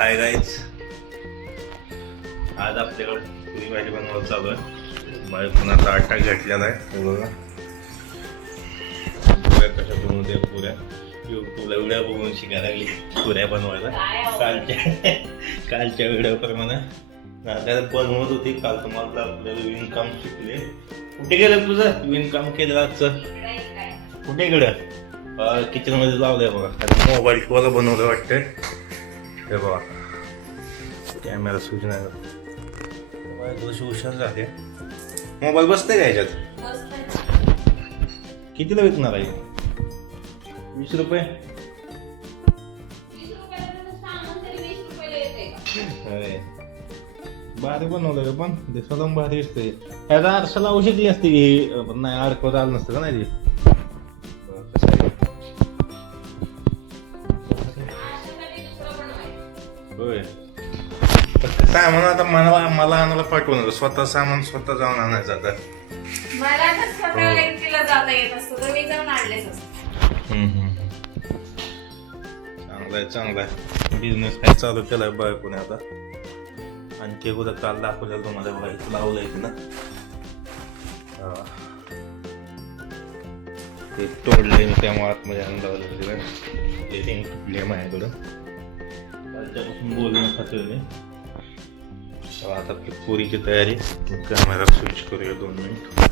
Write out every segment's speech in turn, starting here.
Hi guys आज आपल्याकडे पुरी भाजी बनवायला चालू आहे. बायकोनं आता आटा घेतलेला आहे हे बघा पुऱ्या कशा बनवते पुऱ्या. युट्यूबला व्हिडिओ बघून शिकायला लागली. पुऱ्या बनवायला. कालच्या कालच्या व्हिडिओप्रमाणे प्रमाणे. बनवत होती. काल तुम्हाला आपल्याला विणकाम शिकले. कुठे गेलं तुझं? विणकाम केलं आजचं. कुठे गेलं किचनमध्ये लावलंय बघा. मोबाईल किंवा बनवलं वाटतंय. हे बघा. कॅमेरा स्विच नाही मोबाईल थोडीशी हुशार झाले. मोबाईल बसते का ह्याच्यात? कितीला विकणार आहे? वीस रुपये? अरे. भारी बनवलं रे पण. दिसायला पण भारी असते ह्याचा आरशाला औषधी असते की पण नाही अडकवत आलं नसतं का नाही होय. सामान आता मला मला आणायला पाठवून स्वतः सामान स्वतः जाऊन आणायचं आता. मला तर स्वतःला एकटीला जाता येत असतं तर मी जाऊन आणलेच असते. चांगला आहे चांगला आहे. बिझनेस काय चालू केलाय बायकोने आता. आणखी उद्या काल दाखवलेलं तुम्हाला बघा इथं लावलंय की ना. हा. ते तोडले मी त्यामुळे आतमध्ये आणून लावलं तिला ते रिंग तुटली आहे माझ्याकडं. बोलणं खातोय. मी तेव्हा आता आपली पुरीची तयारी. कॅमेरा स्विच करूया दोन मिनिट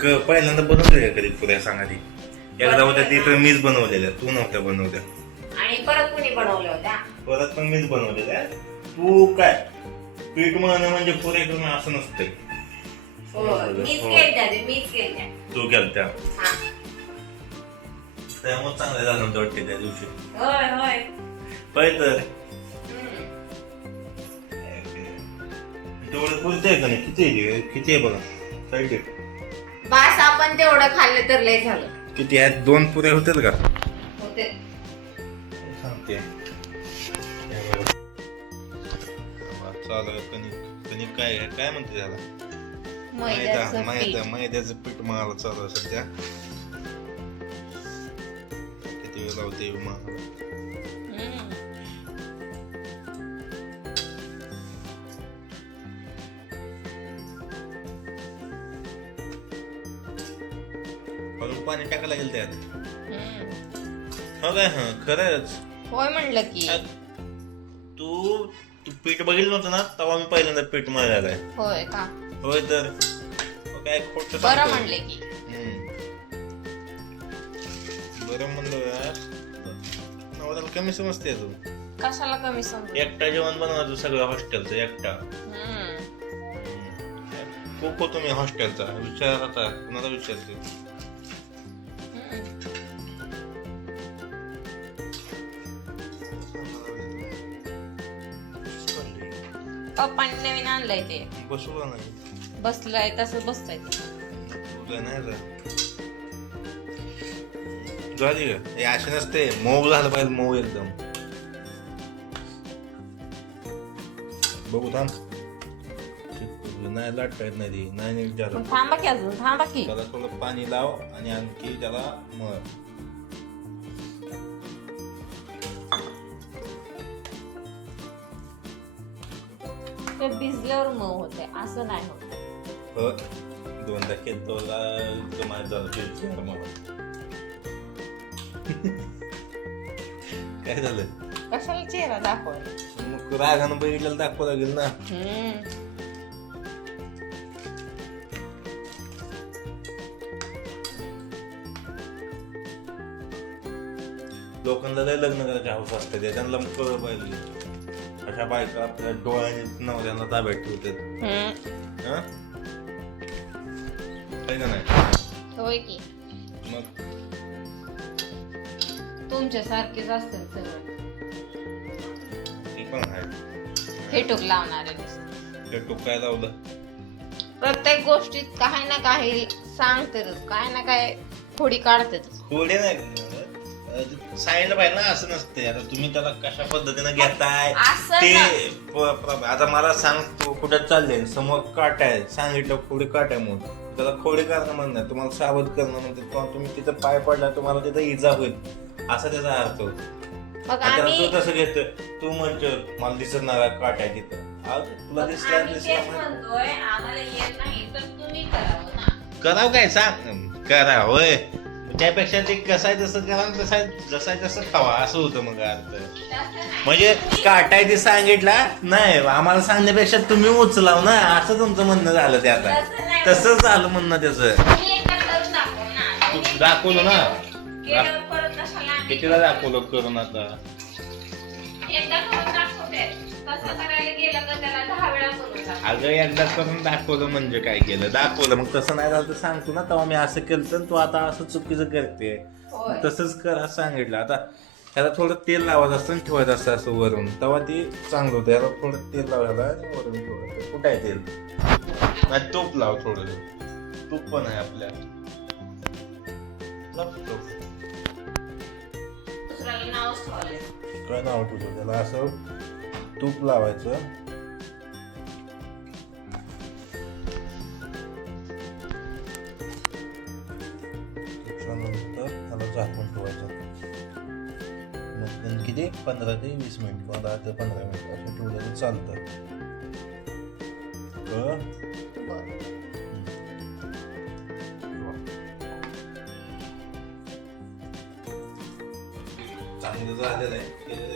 क- पहिल्यांदा बनवले का कधी पुऱ्या सांगा ती एकदा होत्या ती तर मीच बनवलेल्या. तू नव्हत्या बनवल्या. आणि परत कुणी बनवल्या होत्या? परत पण मीच बनवलेल्या. तू काय? पीठ म्हणणं म्हणजे पुरे करणं असं नसतंय. हो मीच ते मीच केलत्या. तू केलत्या. त्यामुळे चांगलं झालं होतं वाटते त्या दिवशी. होय होय. पाय तर. हम्म. तेवढं पुरते आहे का नाही? किती आहे? किती आहे बघा? साईड बास आपण तेवढं खाल्लं तर लय झालं. किती आहेत दोन पुऱ्या होतील का? होते सांगते. चालू आहे कणिक. कणिक काय आहे? काय म्हणते त्याला? मैदा मैद्याचं मैदा पीठ. मैद्याचं पीठ मला चालू आहे सध्या. अजून पाणी टाकायला लागेल त्यात हम्म. हो काय? हा खरंच. होय म्हणलं की. तू तू पीठ बघितलं नव्हतं ना? तेव्हा मी पहिल्यांदा पीठ आहे. होय का? होय तर. हो काय खोट बरं म्हणले की. बरं म्हणलं यार. नवऱ्याला कमी समजते तू. कशाला कमी समजू एकटा जेवण बनवायचं सगळं हॉस्टेलचं एकटा. खूप तुम्ही हॉस्टेलचा. विचार आता कुणाला विचारते. पप्पांनी नवीन आणलंय ते. बसू नाही. बसलंय तसं बसतंय. नाही झाली का? हे असे नसते मऊ झालं पाहिजे मऊ एकदम. बघू थांब. नाही लाटता येत नाही ती. नाही नीट झालं मग थांबा की अजून थांबा की. त्याला थोडं पाणी लाव आणि आणखी त्याला मळ. ते भिजल्यावर मऊ होते असं नाही होत. हो. दोनदा केलं तो माझं झालं चिडचिड काय झालं? कशाला चेहरा दाखवायला? मग रागानं बघितलेलं दाखवावं लागेल ना. हम्म. लोकांना लय लग्न करायचे हौस असते त्यांना मग कळलं पाहिजे. अशा बायका आपल्या डोळ्याने नवऱ्यांना ताब्यात ठेवतात. हम्म. हा? काय का नाही? होय की. तुमच्या सारखेच असतात सगळं. ती पण आहे. फेटूक लावणारे नुसते. ते टोक काय लावलं. प्रत्येक गोष्टीत काही ना काही सांगतेच काय ना काय खोडी काढतेच. थोडे नाही सांगितलं पाहिजे ना असं नसते आता तुम्ही त्याला कशा पद्धतीने घेताय? असं ते ना. प- प्र- आता मला सांग तू कुठं चालले? समोर काट आहे. सांगितलं खोडी काट आहे म्हणून. त्याला खोडी करणं म्हणणं तुम्हाला सावध करणं म्हणजे तुम्ही तिथं पाय पडला तुम्हाला तिथं इजा होईल. असा त्याचा अर्थ होतो मग आता आम्ही तू कसं घेत तू म्हणतो मला दिसत नाही काटाय तिथं आ, तुला दिसला आम्ही दिसला तेच म्हण. म्हणतोय आम्हाला येत नाही तर तुम्ही करावं ना करावं काय सांग करा होय त्यापेक्षा ते कसं आहे तसं करा आणि तसं आहे जसं आहे तसं खावा असं होतं मग अर्थ तसं नाही. म्हणजे काटाय ते सांगितला नाही आम्हाला सांगण्यापेक्षा तुम्ही उचलाव ना असं तुमचं म्हणणं झालं ते आता तसं नाही. तसंच झालं म्हणणं त्याचं तुम्ही एकदा करून दाखव ना. तू तुम्ही दाखवलं ना. कितीला दाखवलं करून आता? एकदा करून दाखवते. कसं करायला गेलं का त्याला दहा वेळा करून दाखव. अगं एकदा करून दाखवलं म्हणजे काय केलं दाखवलं. मग तसं नाही झालं तर सांगतो ना तेव्हा मी असं केलं तर तू आता असं चुकीचं करते. होय. तसंच कर असं सांगितलं. आता ह्याला थोडं तेल लावायचं असतं आणि ठेवायचं असतं असं वरून. तेव्हा ते चांगलं होतं. ह्याला थोडं तेल लावायला आणि वरून ठेवायचं कुठं आहे तेल? नाही तूप लाव थोडं. तूप पण आहे आपल्या. लाव तूप दुसऱ्याला नावच काय नाव तुझं त्याला असं तूप लावायचं. त्याच्यानंतर त्याला झाकून ठेवायचं. मग किती? पंधरा ते वीस मिनिट. किंवा दहा ते पंधरा मिनिट. असं ठेवलं तर चालतं. तर चांगलं झालेलं आहे केलेलं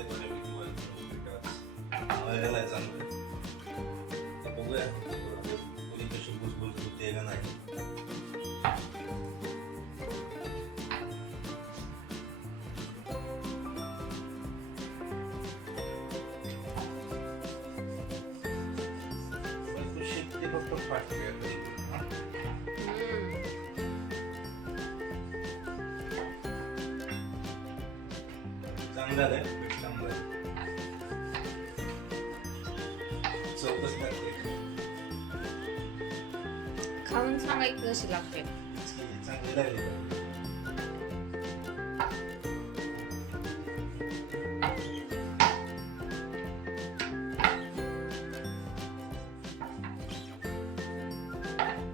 आहे चांगलं तर बघूया कोणी कशी भुसभुस होते का नाही पण फक्त फास्ट झालंय पीठ आहे. चौकस लागते खाऊन सांगाय कशी लागते चांगली लागली का?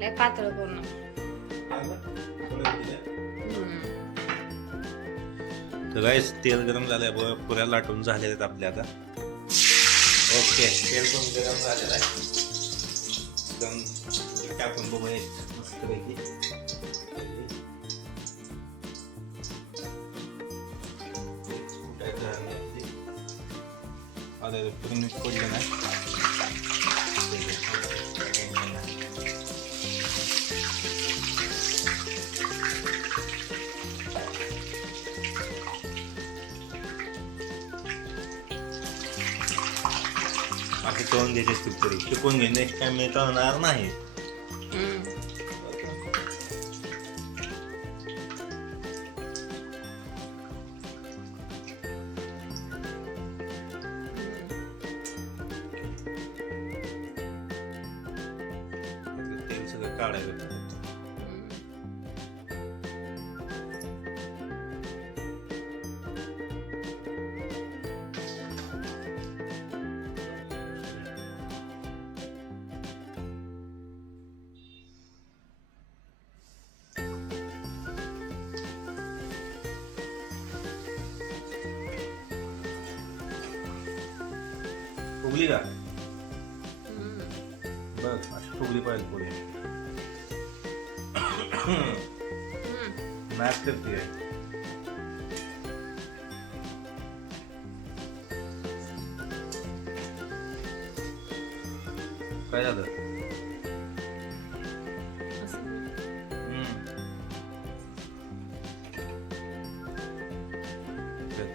लय पातळ पूर्ण? तर गाईस तेल गरम झालंय बघ पुऱ्या लाटून झालेले आहेत आपल्या आता. ओके तेल पण गरम झालेलं आहे. एकदम म्हणजे टाकून बघू एक मस्तपैकी. कुटायचं आहे आता पूर्ण पडलं नाही. बाकी तळून घ्यायचे असतील तरी. शिकून घे नेक्स्ट टाइम मी तळणार नाही तेल सगळं काढायचं. फुगली का. बघ अशी फुगली पाहिजे पुढे. मॅच करते काय झालं?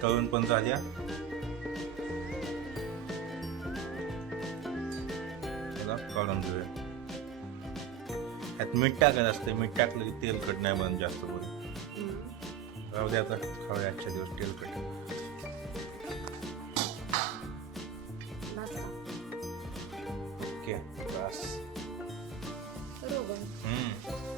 तळून पण झाल्या काढून घेऊया त्यात मीठ टाकायचं असतं मीठ टाकलं की तेलकट नाही बनत जास्त बोल राहू द्या आता खाऊया आजच्या दिवस तेलकट ओके बस. हम्म.